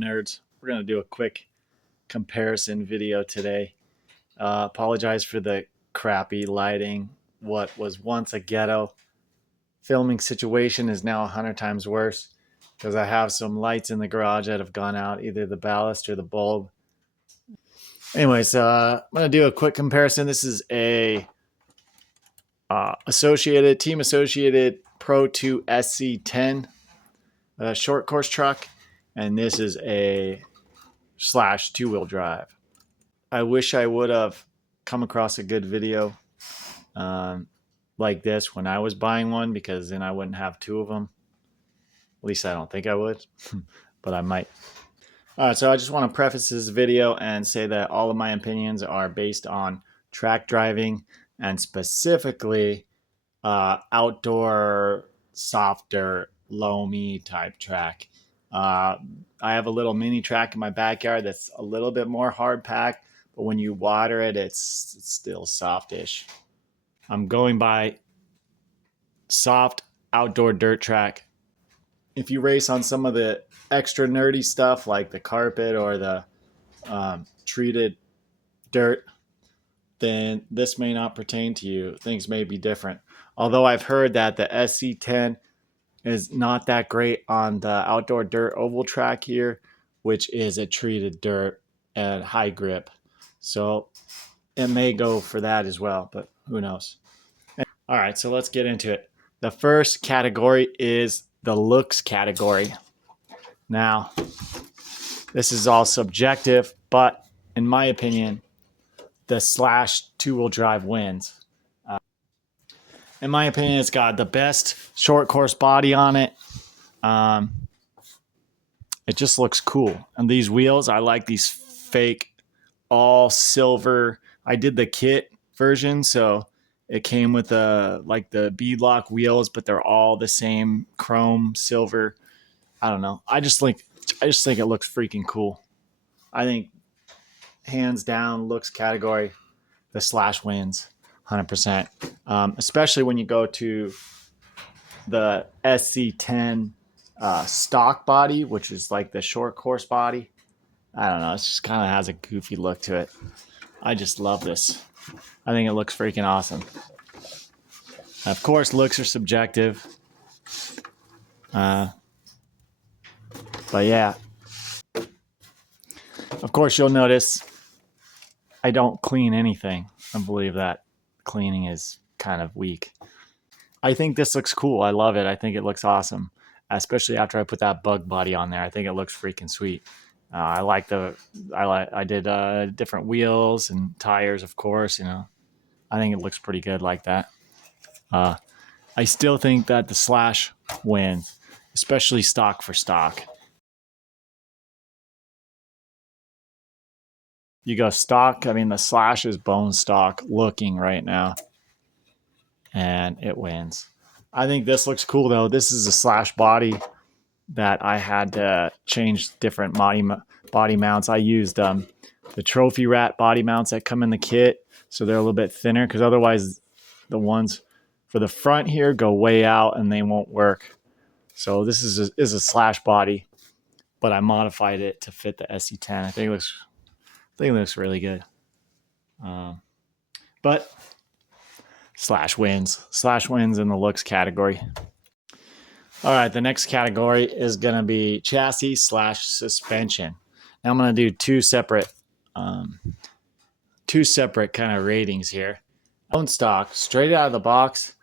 nerds? We're going to do a quick comparison video today. Apologize for the crappy lighting. What was once a ghetto filming situation is now 100 times worse because I have some lights in the garage that have gone out, either the ballast or the bulb. Anyways, I'm going to do a quick comparison. This is a Team Associated Pro2 SC10 short course truck, and this is a / two-wheel drive. I wish I would have come across a good video like this when I was buying one, because then I wouldn't have two of them. At least I don't think I would, but I might. All right, so I just want to preface this video and say that all of my opinions are based on track driving, and specifically outdoor, softer, loamy type track. I have a little mini track in my backyard that's a little bit more hard packed, but when you water it, it's still softish. I'm going by soft outdoor dirt track. If you race on some of the extra nerdy stuff like the carpet or the treated dirt, then this may not pertain to you. Things may be different. Although I've heard that the SC10 is not that great on the outdoor dirt oval track here, which is a treated dirt and high grip. So it may go for that as well, but who knows? All right, so let's get into it. The first category is the looks category. Now, this is all subjective, but in my opinion, the / two-wheel drive wins. In my opinion, it's got the best short course body on it. It just looks cool. And these wheels, I like these fake all silver. I did the kit version, so it came with like the beadlock wheels, but they're all the same chrome silver. I don't know. I just think it looks freaking cool. I think hands down looks category, the / wins 100%. Especially when you go to the SC10 stock body, which is like the short course body. I don't know. It just kind of has a goofy look to it. I just love this. I think it looks freaking awesome. Of course, looks are subjective. But yeah. Of course, you'll notice I don't clean anything. I believe that cleaning is kind of weak. I think this looks cool. I love it. I think it looks awesome, especially after I put that bug body on there. I think it looks freaking sweet. I did different wheels and tires, of course. You know, I think it looks pretty good like that. I still think that the / wins, especially stock for stock. You go stock, I mean, the / is bone stock looking right now, and it wins. I think this looks cool, though. This is a / body that I had to change different body mounts. I used the Trophy Rat body mounts that come in the kit, so they're a little bit thinner, because otherwise the ones for the front here go way out and they won't work. So this is a / body, but I modified it to fit the SC10. I think it looks really good. But / wins. / wins in the looks category. All right, the next category is going to be chassis / suspension. Now I'm going to do two separate kind of ratings here. Own stock, straight out of the box,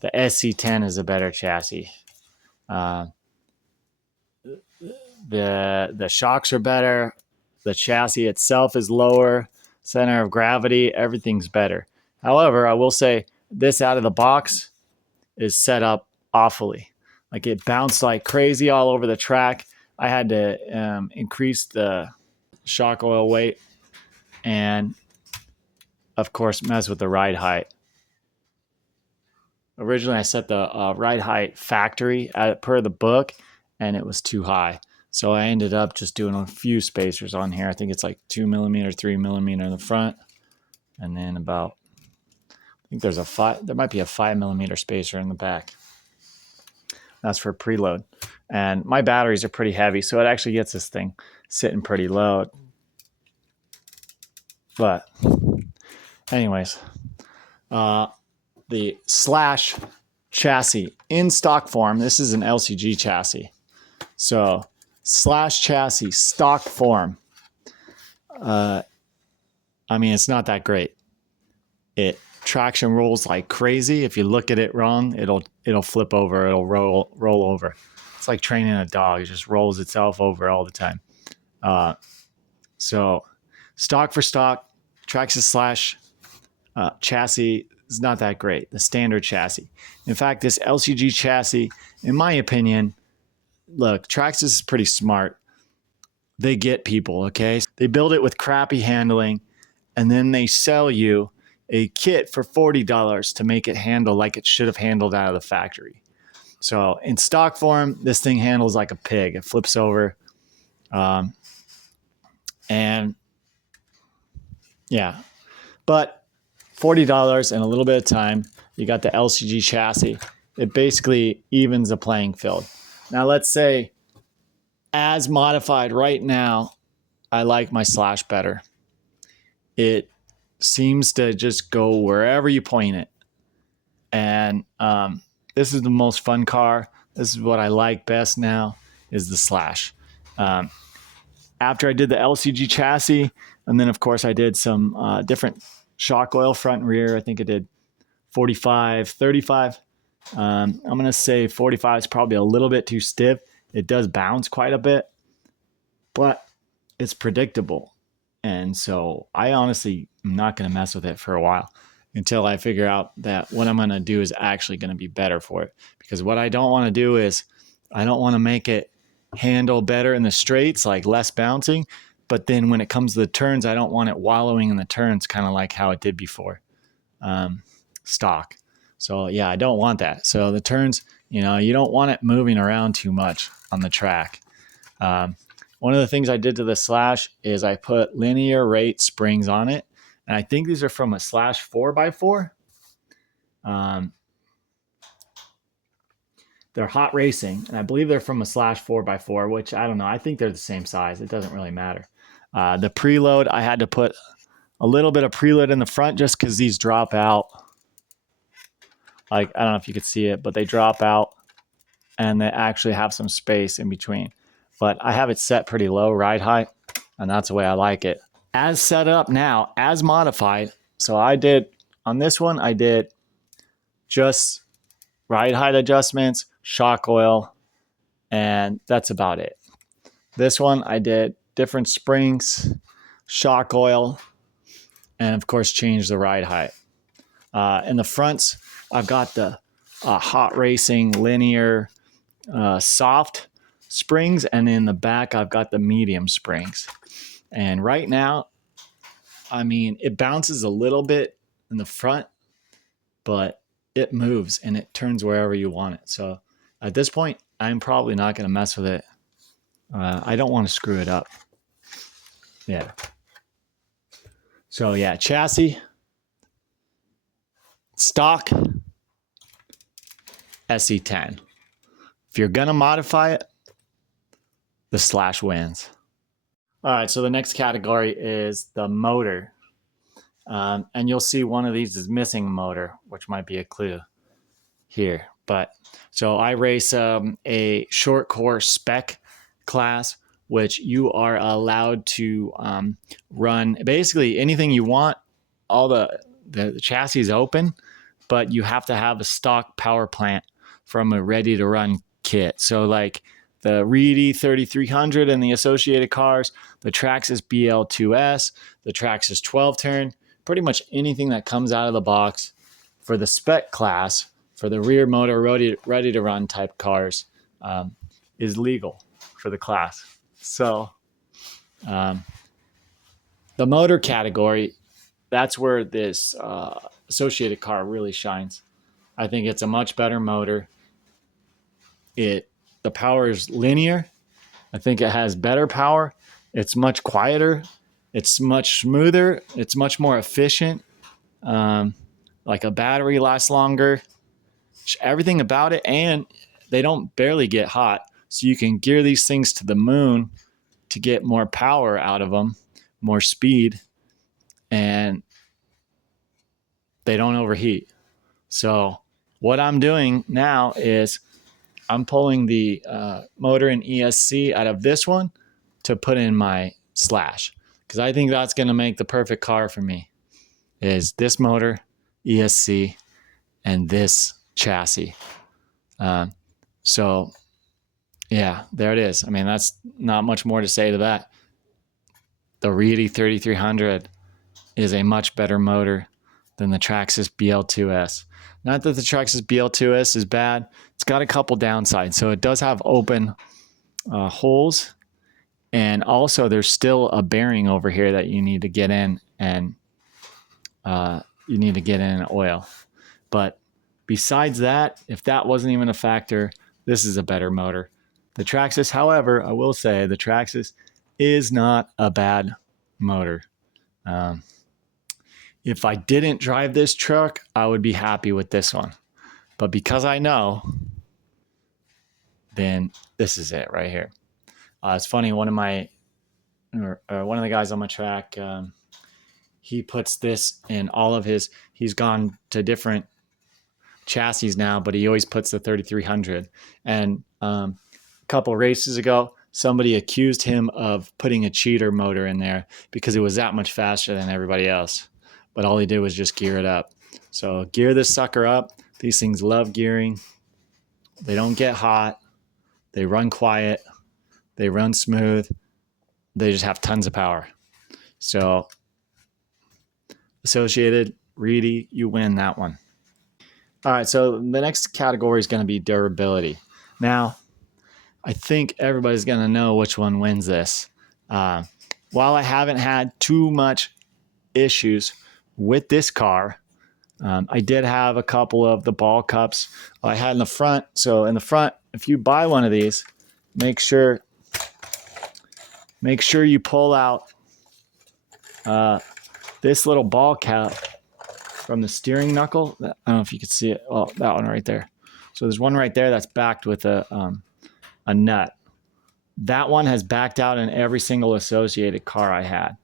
the SC10 is a better chassis. The shocks are better. The chassis itself is lower. Center of gravity, everything's better. However, I will say this out of the box is set up awfully. Like, it bounced like crazy all over the track. I had to increase the shock oil weight and, of course, mess with the ride height. Originally, I set the ride height factory per the book, and it was too high. So I ended up just doing a few spacers on here. I think it's like 2 millimeter, 3 millimeter in the front, and then about, I think there might be a 5 millimeter spacer in the back. That's for preload. And my batteries are pretty heavy, so it actually gets this thing sitting pretty low. But anyways, the Slash chassis in stock form, this is an LCG chassis. So Slash chassis, stock form. I mean, it's not that great. It traction rolls like crazy. If you look at it wrong, it'll flip over. It'll roll over. It's like training a dog. It just rolls itself over all the time. So stock for stock, Traxxas Slash chassis is not that great. The standard chassis. In fact, this LCG chassis, in my opinion, look, Traxxas is pretty smart. They get people, okay? They build it with crappy handling, and then they sell you a kit for $40 to make it handle like it should have handled out of the factory. So in stock form, this thing handles like a pig. It flips over. And yeah, but $40 and a little bit of time, you got the LCG chassis. It basically evens the playing field. Now let's say, as modified right now, I like my Slash better. It seems to just go wherever you point it. And this is the most fun car. This is what I like best now, is the Slash. After I did the LCG chassis, and then of course I did some different shock oil front and rear. I think I did 45, 35. I'm going to say 45 is probably a little bit too stiff. It does bounce quite a bit, but it's predictable. And so I honestly am not going to mess with it for a while until I figure out that what I'm going to do is actually going to be better for it. Because what I don't want to do is I don't want to make it handle better in the straights, like less bouncing. But then when it comes to the turns, I don't want it wallowing in the turns, kind of like how it did before stock. So yeah, I don't want that. So the turns, you don't want it moving around too much on the track. One of the things I did to the Slash is I put linear rate springs on it. And I think these are from a Slash 4x4. They're hot racing, and I believe they're from a Slash 4x4, which I don't know. I think they're the same size. It doesn't really matter. The preload, I had to put a little bit of preload in the front just because these drop out. Like, I don't know if you could see it, but they drop out, and they actually have some space in between. But I have it set pretty low ride height, and that's the way I like it. As set up now, as modified, so on this one, I did just ride height adjustments, shock oil, and that's about it. This one, I did different springs, shock oil, and of course, changed the ride height. In the fronts, I've got the hot racing linear soft springs, and in the back, I've got the medium springs. And right now, I mean, it bounces a little bit in the front, but it moves and it turns wherever you want it. So at this point, I'm probably not going to mess with it. I don't want to screw it up. Yeah. So yeah, chassis, stock, SC10. If you're going to modify it, the Slash wins. All right, so the next category is the motor. And you'll see one of these is missing a motor, which might be a clue here. But so I race a short core spec class, which you are allowed to run basically anything you want. All the chassis is open, but you have to have a stock power plant from a ready to run kit. So like the Reedy 3300 and the associated cars, the Traxxas BL2S, the Traxxas 12 turn, pretty much anything that comes out of the box for the spec class, for the rear motor ready to run type cars, is legal for the class. So the motor category, that's where this associated car really shines. I think it's a much better motor. The power is linear. I think it has better power. It's much quieter. It's much smoother. It's much more efficient. Like a battery lasts longer. Everything about it, and they don't barely get hot. So you can gear these things to the moon to get more power out of them, more speed, and they don't overheat. So what I'm doing now is I'm pulling the motor and ESC out of this one to put in my Slash, because I think that's going to make the perfect car for me, is this motor, ESC, and this chassis. So yeah, there it is. I mean, that's not much more to say to that. The Reedy 3300 is a much better motor than the Traxxas BL2S. Not that the Traxxas BL2S is bad. It's got a couple downsides. So it does have open holes. And also there's still a bearing over here that you need to get in, and you need to get in oil. But besides that, if that wasn't even a factor, this is a better motor. The Traxxas, however, I will say the Traxxas is not a bad motor. If I didn't drive this truck, I would be happy with this one. But because I know, then this is it right here. It's funny, one of the guys on my track, he puts this in all of his, he's gone to different chassis now, but he always puts the 3300. And a couple races ago, somebody accused him of putting a cheater motor in there because it was that much faster than everybody else. But all he did was just gear it up. So gear this sucker up. These things love gearing. They don't get hot. They run quiet. They run smooth. They just have tons of power. So Associated, Reedy, you win that one. All right, so the next category is going to be durability. Now, I think everybody's going to know which one wins this. While I haven't had too much issues with this car, I did have a couple of the ball cups I had in the front. So in the front, if you buy one of these, make sure you pull out this little ball cap from the steering knuckle. I don't know if you can see it. Oh, that one right there. So there's one right there that's backed with a nut. That one has backed out in every single Associated car I had.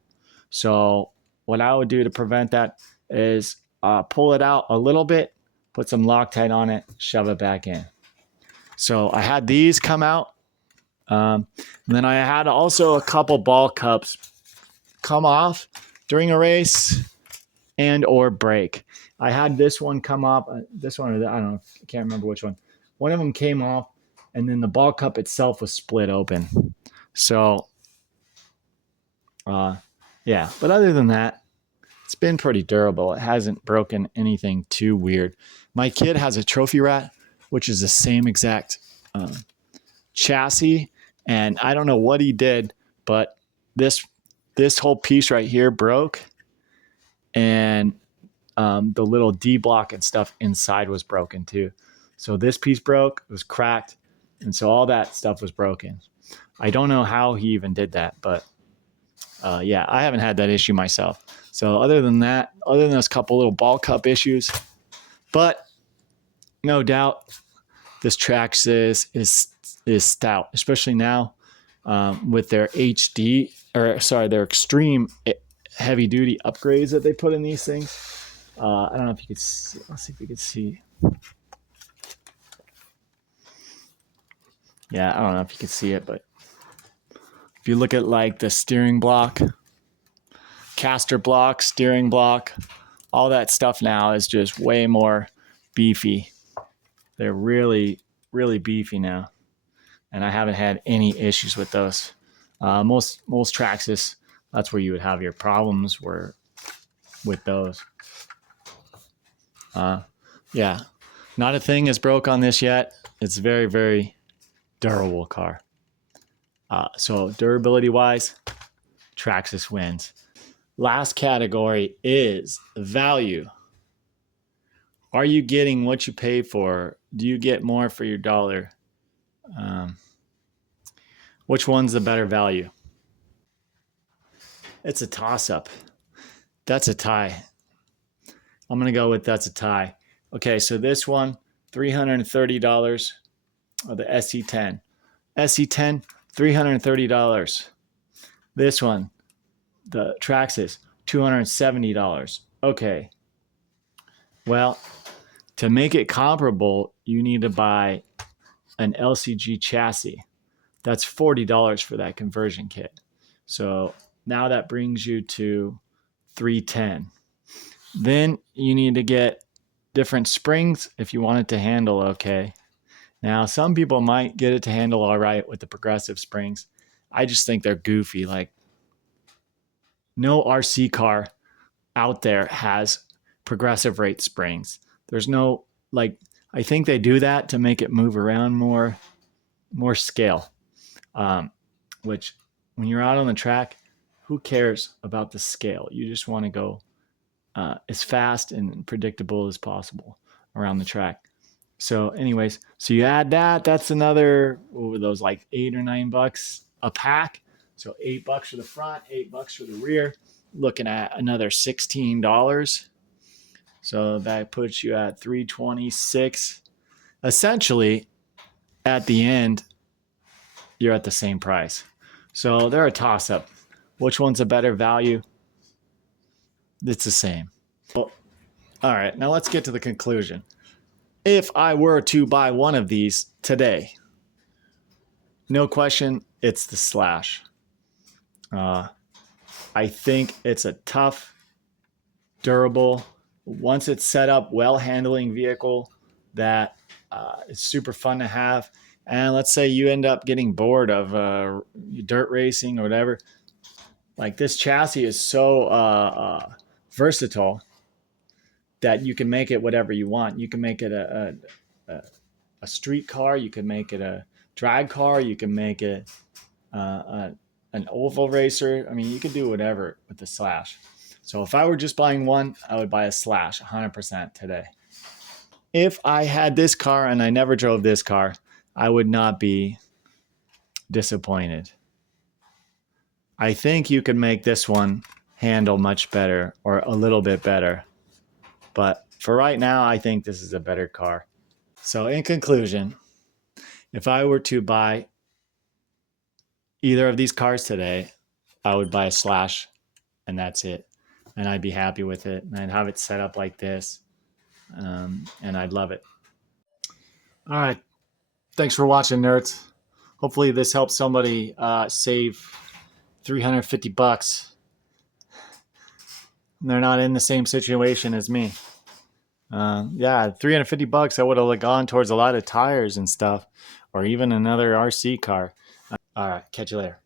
So what I would do to prevent that is pull it out a little bit, put some Loctite on it, shove it back in. So I had these come out. And then I had also a couple ball cups come off during a race and or break. I had this one come off. This one, I don't know, I can't remember which one. One of them came off, and then the ball cup itself was split open. So, yeah. But other than that, it's been pretty durable. It hasn't broken anything too weird. My kid has a Trophy Rat, which is the same exact chassis, and I don't know what he did, but this whole piece right here broke, and the little D block and stuff inside was broken too. So this piece broke, it was cracked, and so all that stuff was broken. I don't know how he even did that, but yeah, I haven't had that issue myself. So other than those couple little ball cup issues, but no doubt this Traxxas is stout, especially now with their their extreme heavy duty upgrades that they put in these things. I don't know if you could see. Let's see if we could see. Yeah, I don't know if you can see it, but if you look at like the steering block, caster block, steering block, all that stuff now is just way more beefy. They're really, really beefy now. And I haven't had any issues with those. Most Traxxas, that's where you would have your problems with those. Yeah, not a thing is broke on this yet. It's very, very durable car. So durability wise, Traxxas wins. Last category is value. Are you getting what you pay for? Do you get more for your dollar? Which one's the better value? It's a toss-up. That's a tie. I'm going to go with that's a tie. Okay, so this one, $330 of the SC10. SC10, $330. This one, the Traxxas, $270. Okay. Well, to make it comparable, you need to buy an LCG chassis. That's $40 for that conversion kit. So now that brings you to $310. Then you need to get different springs if you want it to handle okay. Now, some people might get it to handle all right with the progressive springs. I just think they're goofy. Like, no RC car out there has progressive rate springs. There's no, like, I think they do that to make it move around more scale. Which, when you're out on the track, who cares about the scale? You just want to go as fast and predictable as possible around the track. So anyways, so you add that, that's another, what were those, like $8 or $9 a pack. So $8 for the front, $8 for the rear, looking at another $16. So that puts you at $326. Essentially, at the end, you're at the same price. So they're a toss-up. Which one's a better value? It's the same. Well, all right, now let's get to the conclusion. If I were to buy one of these today, no question, it's the Slash. I think it's a tough, durable, once it's set up, well-handling vehicle that is super fun to have. And let's say you end up getting bored of dirt racing or whatever. Like, this chassis is so versatile that you can make it whatever you want. You can make it a street car. You can make it a drag car. You can make it an oval racer. I mean, you can do whatever with the Slash. So if I were just buying one, I would buy a Slash 100% today. If I had this car and I never drove this car, I would not be disappointed. I think you could make this one handle much better or a little bit better. But for right now, I think this is a better car. So in conclusion, if I were to buy either of these cars today, I would buy a Slash, and that's it. And I'd be happy with it. And I'd have it set up like this. And I'd love it. All right. Thanks for watching, nerds. Hopefully this helps somebody save $350. They're not in the same situation as me. Yeah, $350, I would have gone towards a lot of tires and stuff, or even another RC car. All right, catch you later.